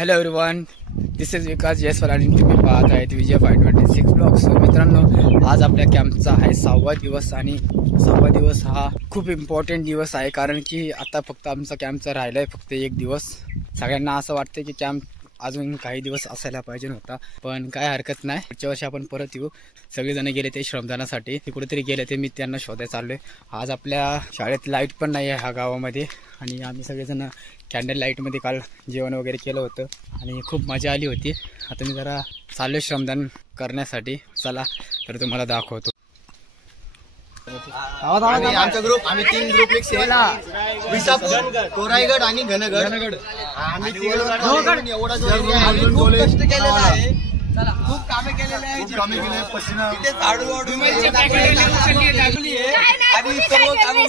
Hello everyone, this is विकास जयस्वाल आणि तुम्ही पाहत आहेत विजय 526 ब्लॉग. सो मित्रांनो, आज आपल्या कॅम्पचा आहे 6वा दिवस आणि 6वा दिवस हा खूप इम्पॉर्टंट दिवस आहे, कारण की आता फक्त आमचा कॅम्पचा राहिला आहे फक्त एक दिवस. सगळ्यांना असं वाटतं की कॅम्प अजून काही दिवस असायला पाहिजे होता, पण काय हरकत नाही, पुढच्या वर्षी आपण परत येऊ. सगळेजण गेले ते श्रमदानासाठी, ते कुठेतरी गेले ते मी त्यांना शोधायला चाललोय. आज आपल्या शाळेत लाईट पण नाही आहे ह्या गावामध्ये आणि आम्ही सगळेजण कॅन्डल लाईटमध्ये काल जेवण वगैरे केलं होतं आणि खूप मजा आली होती. आता मी जरा चाललोय श्रमदान करण्यासाठी. चला तर तुम्हाला दाखवतो. आमचा ग्रुप, आम्ही 3 ग्रुप विसापूर, कोराईगड आणि घनगड. आम्ही आम्ही खूप कष्ट केलेलं आहे, खूप कामे केलेले आहे, पसीना आणि सर्व कामे.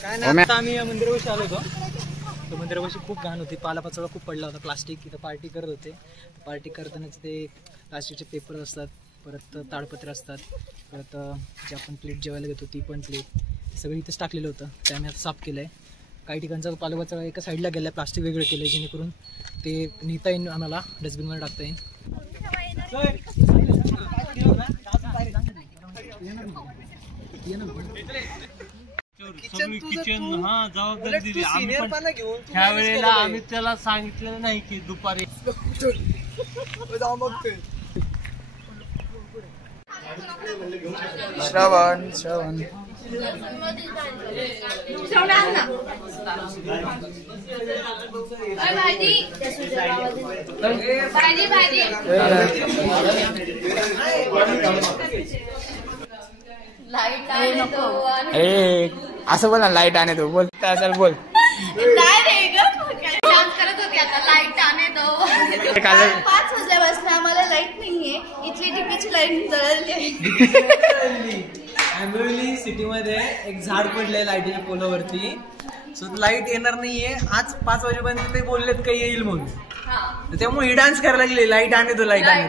काय नाही, आता आम्ही मंदिरापाशी आलो होतो. तर मंदिरापाशी खूप घाण होती, पालापाचोळा खूप पडला होता. प्लास्टिक इथं पार्टी करत होते. पार्टी करतानाच ते प्लास्टिकचे पेपर असतात, परत ताडपत्र असतात, परत जे आपण प्लेट जेवायला घेतो ती पण प्लेट सगळं इथंच टाकलेलं होतं. ते आम्ही आता साफ केलं आहे. काही ठिकाणचा पालापाचोळा एका साईडला गेला, प्लास्टिक वेगळं केलं आहे जेणेकरून ते नेता येईल, आम्हाला डस्टबिनमध्ये टाकता येईल. किचन हा जबाबदारी दिली आम्ही, पण ह्या वेळेला आम्ही त्याला सांगितलेलं नाही की दुपारी श्रावण अरे असं बोल ना, लाईट आणे तो बोल, चल बोल. काल 5 वाजल्यापासून आम्हाला लाईट नाहीये, इथली टिपीची लाईट जळाली. आंबोली सिटीमध्ये एक झाड पडलंय लाईटीच्या पोलावरती, सो लाईट येणार नाहीये. आज 5 वाजेपर्यंत ते बोललेत काही येईल म्हणून, त्यामुळे ही डान्स करायला लागली, लाईट आणे तो, लाईट आणे.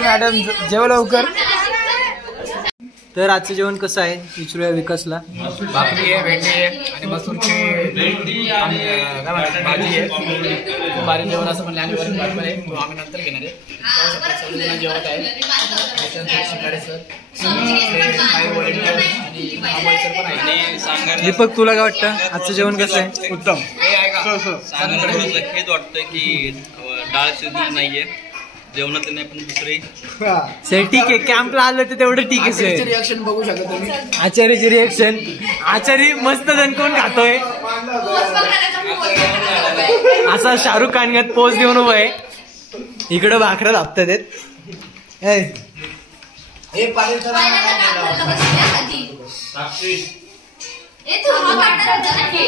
मॅडम जेव लवकर. तर आजचं जेवण कसं आहे विचारूया विकासला. भाकरी आहे, भेंडी आहे आणि मसूरची भाजी आहे. खूप भारी जेवण असं म्हणलं आणि वरून भात आहे, तो आम्ही नंतर घेणार आहे. जेवत आहे शिकाडे सर, दीपक, तुला काय वाटतं आजचं जेवण कसं आहे? उत्तम. हेच वाटतं की डाळ शिजली नाहीये जेवणात नाही, पण दुसरे सर ठीक आहे, कॅम्पला आलं तर तेवढं ठीक आहे सर. रिॲक्शन बघू शकता तुम्ही, आचार्याची रिएक्शन. आचार्य मस्त दणकवून खातोय, असा शाहरुख खान यात पोज देऊन उभा आहे. इकडं भाकरं दाबतात आहेत.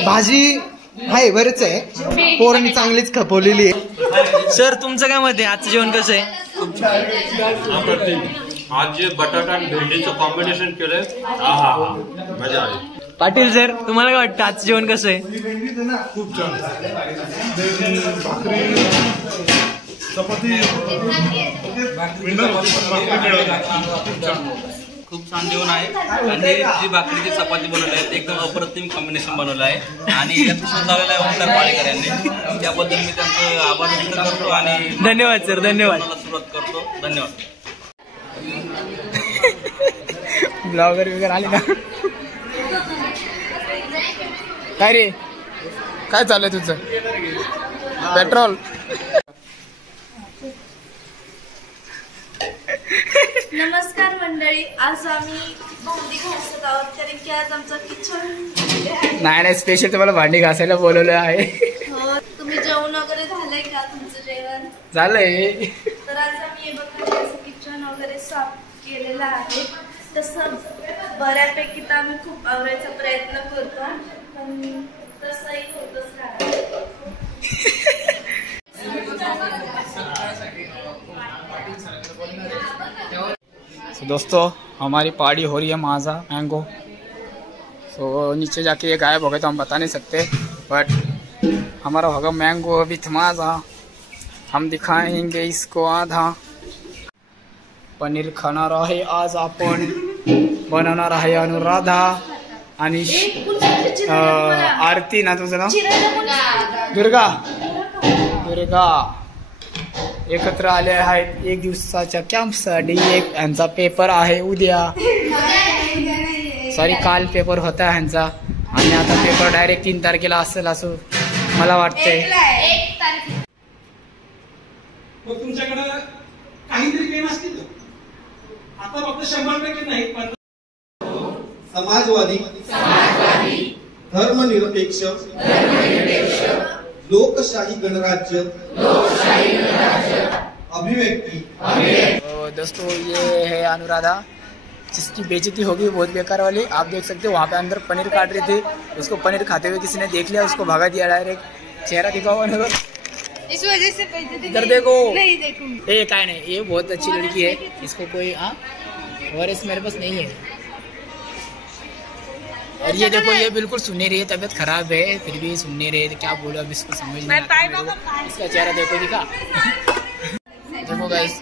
भाजी हाय, बरेच आहे, पोरांनी चांगलीच खपवलेली आहे. सर तुमचं काय मत आहे, आजचं जेवण कसं आहे? आज जे बटाटा आणि भेंडीचं कॉम्बिनेशन केलंय, मजा आली. पाटील सर, तुम्हाला काय वाटतं आजचं जेवण कसं आहे? खूप छान. खूप छान जेवण आहे आणि जी भाकरीची चपाती बनवली आहे एकदम अप्रतिम कॉम्बिनेशन बनवलं आहे आणि यात झालेलं आहे ओंकार पाळेकर यांनी. त्याबद्दल मी त्यांचं आभार व्यक्त करतो आणि धन्यवाद सर, धन्यवाद. सुरुवात करतो. धन्यवाद. ब्लॉगर वगैरे आले ना. काय रे, काय चाललंय तुझं? पेट्रोल. नमस्कार मंडळी, आज आम्ही भांडी घासत आहोत, कारण की आज आमचं किचन नाही, स्पेशल तुम्हाला भांडी घासायला बोलवलं आहे. हो, तुम्ही जेवण वगैरे झालंय का? तुमचं जेवण झालंय. तर आज आम्ही किचन वगैरे साफ केलेलं आहे. तसं बऱ्यापैकी तर आम्ही खूप आवरायचा प्रयत्न करतो, पण तसंही होतच राहतं. दोस्तों हमारी पार्टी हो रही है माजा मैंगो। तो नीचे जाके ये गायब हो गए तो हम बता नहीं सकते, बट हमारा होगा मैंगो विथ माजा। हम दिखाएंगे इसको आधा। पनीर खाणार आहे आज आपण, बनवणार आहे अनुराधा आणि आरती ना, तुझं नाव दुर्गा, दुर्गा एकत्र आले आहेत एक दिवसाच्या कॅम्पसाठी। एक ह्यांचा पेपर आहे उद्या, सॉरी काल पेपर होता ह्यांचा, आणि आता पेपर डायरेक्ट 3 तारखेला असेल असं मला वाटतंय। तुमच्याकडे काहीतरी पेन असतील आता, फक्त 100% नाही पण समाजवादी, धर्मनिरपेक्ष, लोकशाही गणराज्य, अभिव्यक्ति। दोस्तों ये है अनुराधा, जिसकी बेइज्जती होगी बहुत बेकार वाली। आप देख सकते हो वहाँ पे अंदर पनीर काट रही थी, उसको पनीर खाते हुए किसी ने देख लिया, उसको भगा दिया डायरेक्ट। चेहरा दिखाओ अनुराधा, इस वजह से बेइज्जती इधर देखो। नहीं देखूंगी। ये काय नहीं, ये बहुत अच्छी लड़की है, इसको कोई और इस मेरे पास नहीं है। और ये देखो ये बिल्कुल सुन नहीं रही है, तबीयत खराब है फिर भी सुन नहीं रही है, क्या बोलो अब इसको समझ नहीं आता मेरे को। इसका चेहरा देखो, दिखा देखो गाइस,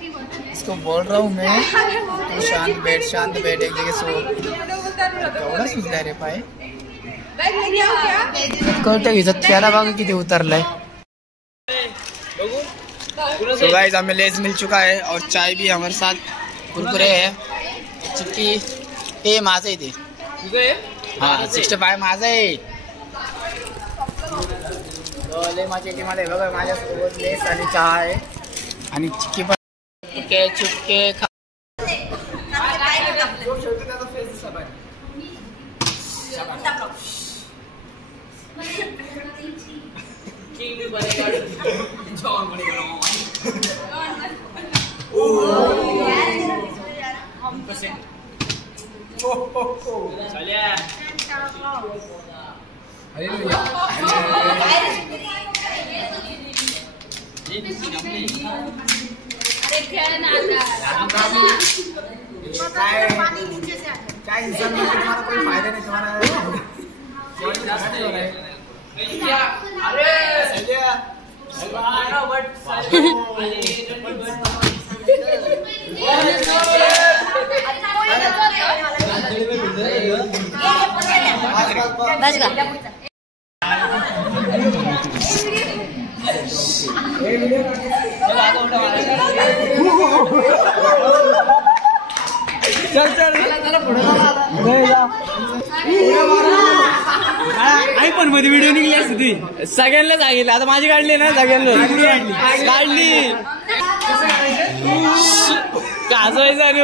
इसको बोल रहा हूँ मैं तो शांत बैठ एक जगह सो। एवढा सुचलाय रे पाय, कळतं हिचा चेहरा बघा किती उतरलाय। तो गाइस हमें लेज मिल चुका है और चाय भी हमारे साथ, कुरकुरे है, चिक्की हे माझं आहे ते, हाँ 65 माझं आहे। लय मजा येते मला, बघा माझ्यासोबत लेस आणि चहा आहे आणि चिक्की पण चुपके खा। क्या इंसान में तुम्हारा कोई फायदा नहीं, तुम्हारा आई पण मध्ये व्हिडिओ निघली असती ती, सगळ्यांना सांगितलं। आता माझी काढली ना, सगळ्यांना काढली, काजवायचं आणि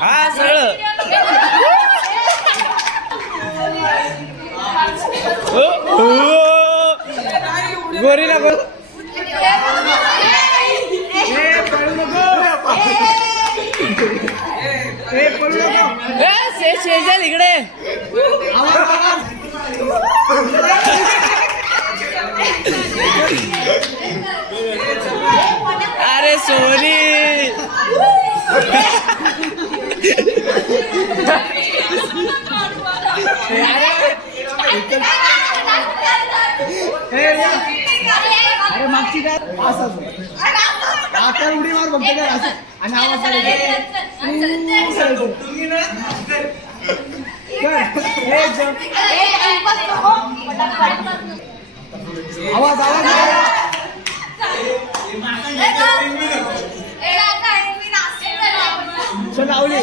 हा सगळं गोरी ना शेजाल इकडे। अरे सोनी अरे मागची काय असं आता उडी मार बघतो काय असं आणि आवाज चल लावली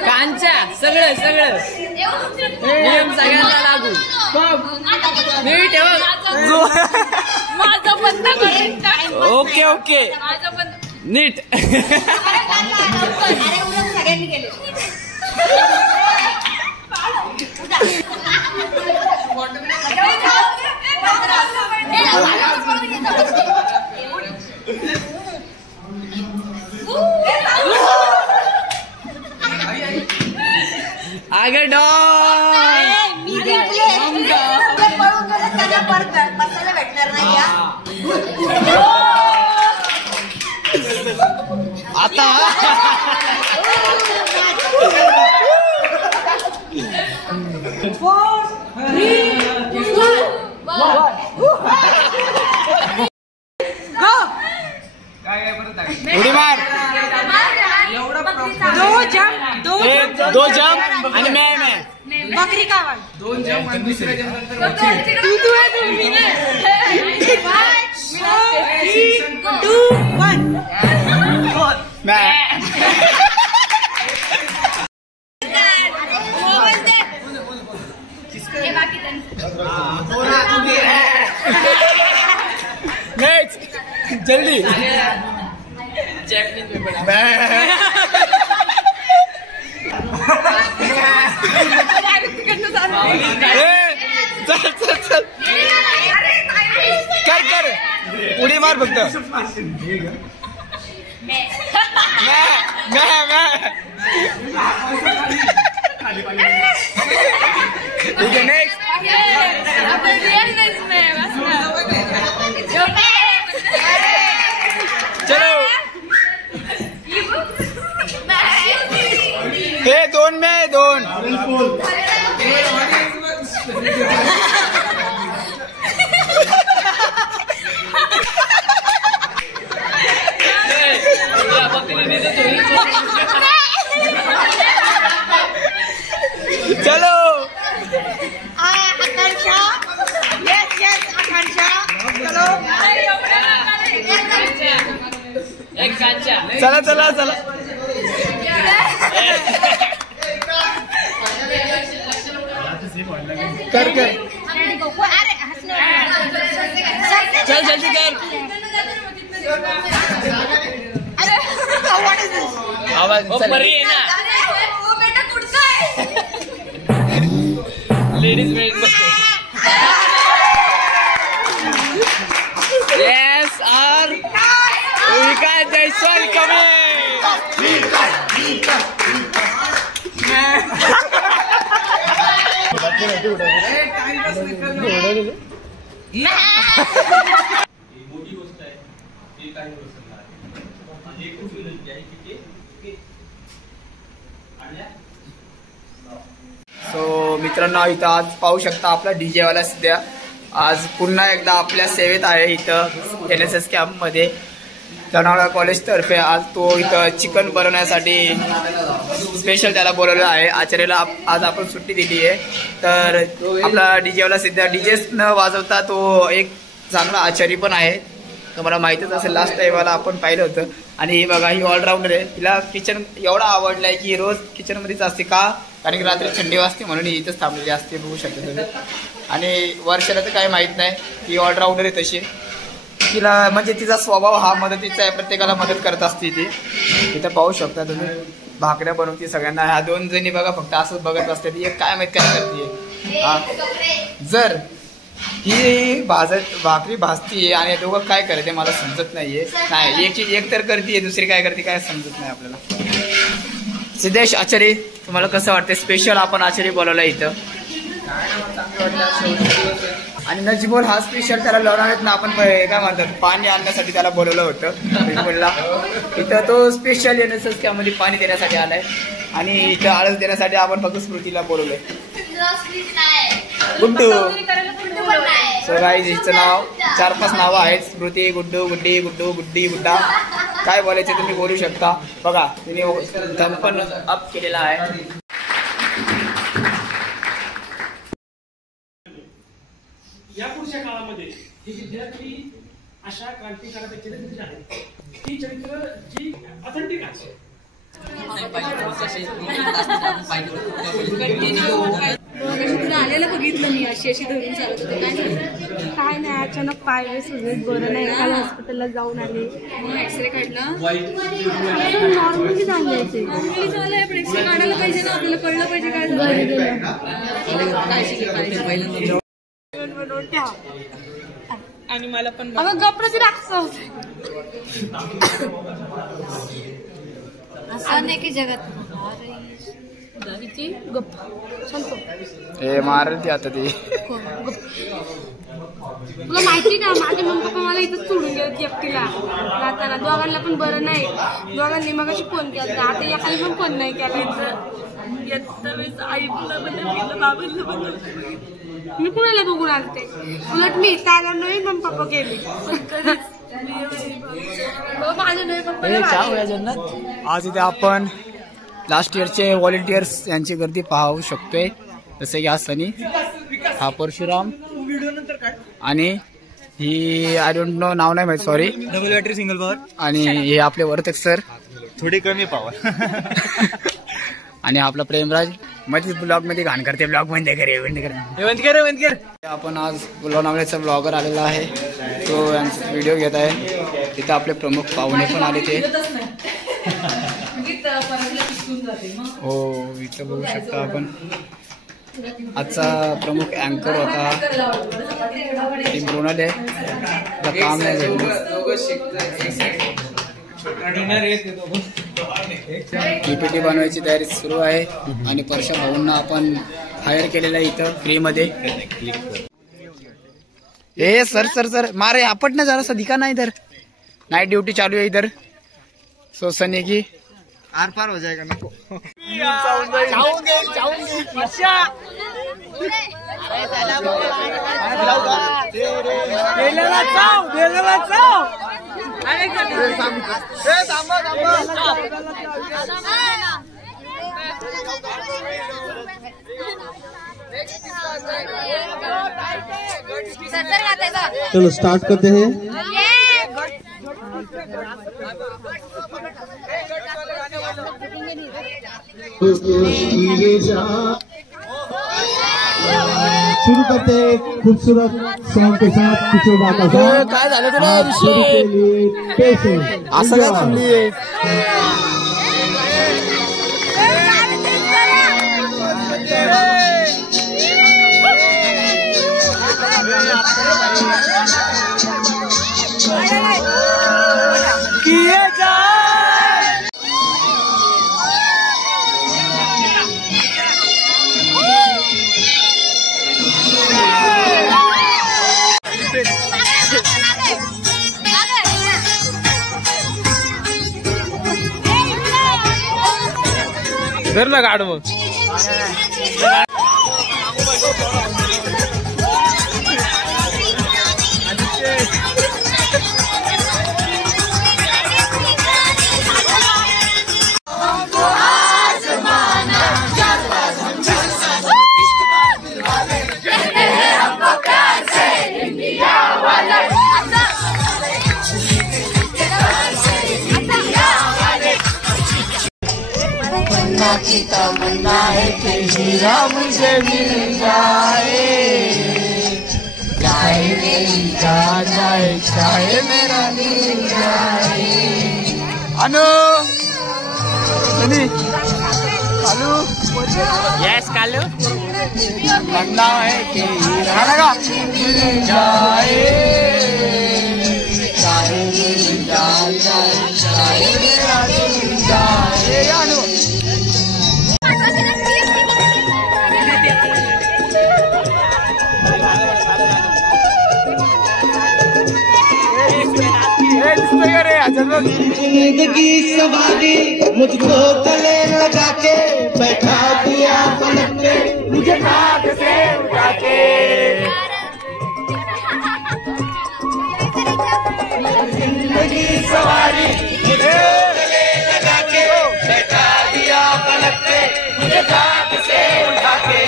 कांचा सगळं सगळं नियम सगळ्यांना लागू नीट माझं बंद करेन। ओके ओके नीट सगळ्यांनी गेले आगे डॉन मी आता उडी मार. दो जंप आणि मैं बकरी कावड. 2 जंप आणि दुसरे जंप नंतर नेक्स्ट जल्दी. चल चल चल कर कर उडी मार फक्त. ठीक आहे नेक्स्ट. चलो हे 2 में 2. चलो आकांक्षा. येस येस आकांक्षा. चलो चला चला चला. कर कर चल जल्दी कर. आवाज लेडीज येस आर विकास जयस्वाल कमे. मोठी गोष्ट आहे ती काही गोष्ट नाही. एक खूप विनंती आहे की ते सो मित्रांनो इथं आज पाहू शकता आपला डीजे वाला सध्या आज पुन्हा एकदा आपल्या सेवेत आहे. इथं NSS कॅम्पमध्ये लोणावळा कॉलेज तर्फे आज तो इथं चिकन बनवण्यासाठी स्पेशल त्याला बोलवलं आहे. आचार्याला आज आपण सुट्टी दिली आहे. तर आपला डीजे वाला सध्या डीजेच न वाजवता तो एक चांगला आचारी पण आहे. तुम्हाला माहितीच असेल लास्ट टाईमला आपण पाहिलं होतं. आणि ही बघा ही ऑलराऊंडर आहे. तिला किचन एवढा आवडला आहे की रोज किचनमध्येच असते. का कारण की रात्री थंडी वाजते म्हणून ही इथंच थांबलेली असते बघू शकता तुम्ही. आणि वर्षाला तर काही माहीत नाही ती ऑलराऊंडर आहे तशी. तिला म्हणजे तिचा स्वभाव हा मदतीचा आहे. प्रत्येकाला मदत करत असते ती. इथं पाहू शकता तुम्ही भाकऱ्या बनवते सगळ्यांना. ह्या 2 जणी बघा फक्त असंच बघत असते. ती एक काय माहित काय करते. जर ही भाकरी भाजतीये आणि दोघं काय करते मला समजत नाहीये. नाही एक तर करते दुसरी काय करते काय समजत नाही आपल्याला. सिद्धेश आचार्य तुम्हाला कसं वाटतं स्पेशल आपण आचार्य बोलवला इथं. आणि नजिबोल हा स्पेशल त्याला लोणावळ्यात ना आपण काय म्हणतात पाणी आणण्यासाठी त्याला बोलवलं होतं नजिबोलला. इथं तो स्पेशल NSS कॅम्पमध्ये पाणी देण्यासाठी आलाय. आणि इथं आळस देण्यासाठी आपण फक्त स्मृतीला बोलवलंय. गुड्डू. सो गाईज हिचं नाव 4-5 नावं आहेत. स्मृती, गुड्डू, गुड्डी, गुड्डू, गुड्डी, गुड्डा. काय बोलायचं तुम्ही बोलू शकता. बघा तिने दम पण अप केलेला आहे. या पुढच्या काळामध्ये हे विद्यार्थी अशा क्रांतिकारक चरित्र आहेत ती चरित्र जी ऑथेंटिक आहे. आलेलं बघितलं मी अशी धरून चालत होते. काय नाही अचानक पाय सुजले बरं नाही. काल हॉस्पिटलला जाऊन आले मग एक्सरे काढला. नॉर्मली सांगायचे नॉर्मली झालंय पण एक्सरे काढायला पाहिजे ना आपल्याला कळलं पाहिजे काय झालं. आणि मला पण गप्राची राखस असं नाही की जगात दादाची गप्प सांगतो. हे मारल ती आता ती. तुला माहिती का माझे मम्मी पप्पा मला इथं सोडून गेले एकटीला राहताना. दोघांना पण बरं नाही. दोघांनी मगाशी फोन केला. आता एकाने पण फोन नाही केला. आई मी कुणाला बघून आलते. उलट मी त्याला नवी मम्मी पप्पा गेले. माझे नवे पप्पा. आज इथे आपण लास्ट इयरचे व्हॉलेंटियर्स यांची गर्दी पाहू शकतोय. जसे की आज सनी, हा परशुराम आणि ही आय डोंट नो नाव नाही माहिती, sorry. Double battery single power. आणि हे आपले वर्तक सर, थोडी कमी पॉवर. आणि आपला प्रेमराज मध्ये ब्लॉग मध्ये घाण करते. ब्लॉग मध्ये आपण आज लोणावळ्याचा ब्लॉगर आलेला आहे. तो यांचा व्हिडिओ घेत आहे. तिथे आपले प्रमुख पाहुणे पण आले ते. हो, इथं बघू शकता आपण. आजचा प्रमुख अँकर होता ती मृणाल आहे. काम नाही भेटलं. पीपीटी बनवायची तयारी सुरू आहे. आणि परशा भाऊंना आपण हायर केलेलं आहे इथं फ्री मध्ये. ए सर सर सर मारे आपट ना जरा सा दिखा ना इधर. नाइट ड्यूटी चालू है इधर. सोचने की आर पार हो जाएगा मेरे को. चलो स्टार्ट करते हैं. शुरू करते हैं खूबसूरत सॉन्ग के साथ. किशोर बाबा काय झालं तुला ऋषी? असं काय थांबली? धरलं गाड मग. की तमन्ना है कि हीरा मुझे मिल जाए. चाहे मेरी जान जाए, चाहे मेरा मिल जाए. अनु सनी कालू. यस कालू. तमन्ना है कि हीरा मिल जाए. चाहे मेरी जान जाए, चाहे मेरा मिल जाए. अनु जिंदगी सवारी मुझको गले लगा के बैठा दिया पलक पे, मुझे खाक से उठा के. जिंदगी सवारी मुझे गले लगा के बैठा दिया पलक पे, मुझे खाक से उठा के.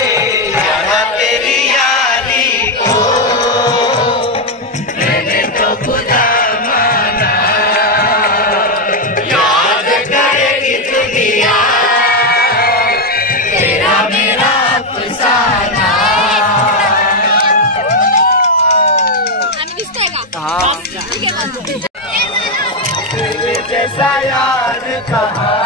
यहाँ तेरी यारी को मैंने तो खुदा जैसा यार कहा